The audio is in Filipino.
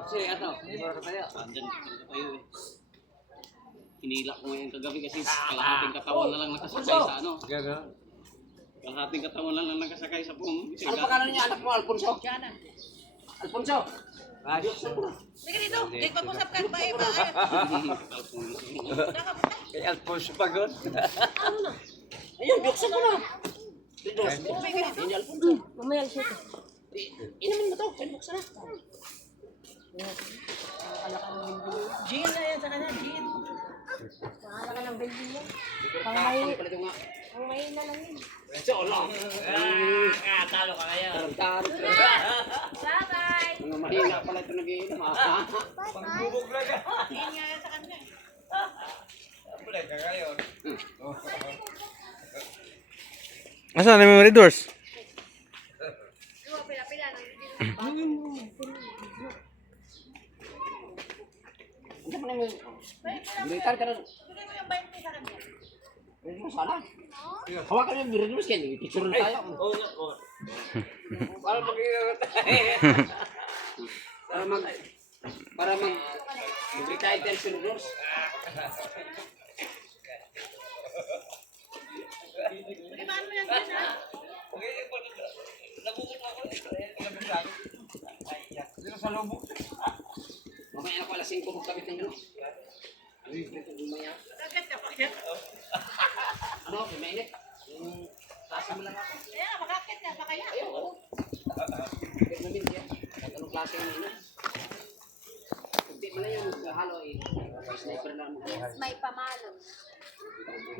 Kasi ano, andyan tayo eh. Hinila ko ngayon kagabi kasi kalahating katawan na lang nakasakay sa ano. Kalahating katawan na lang nakasakay sa pum. Ano pangalan niya anak mo, Alfonso? Jana. Alfonso. Sige dito, dito mag-usap ka ba iba? Kay Alfonso Pagod. Ayun, buksan mo na. Dito, ini Alfonso. Mamaya siya. Inamin mo to, buksan na. Jean na yan sa kanya, Jean. Mahala ka ng building mo. Pang May na lang yun. So, lang. Talo ka ngayon. Bye-bye! Mga mahina pala ito nag-iinom. Pagbubog lang ka. Jean nga yan sa kanya. Balik ka ngayon. Asan na memory doors? Pila-pila ng Hindi mo naman. Gritar ka na. Bigay ko yung 20 sa kanya. Hindi mo sana. Hawakan mo yung birin mo siya. Picture na tayo. Oo nga. Para mag-iingat tayo. Para mag retire tension doors. Imaan mo yan dyan ha. Nabukot ako. Dito sa lubog. Mamaya ako alas 5 magkabit ng ano. Mamaya. Agad ka pa yan. Ano? Mainit. Yung klase mo lang ako. Kaya makakit niya pa kaya. Ayaw, oo. Pwede namin siya. Kahit anong klase yung mainit. Hindi mo na yung halo eh. Sniper na mo. may pamalo.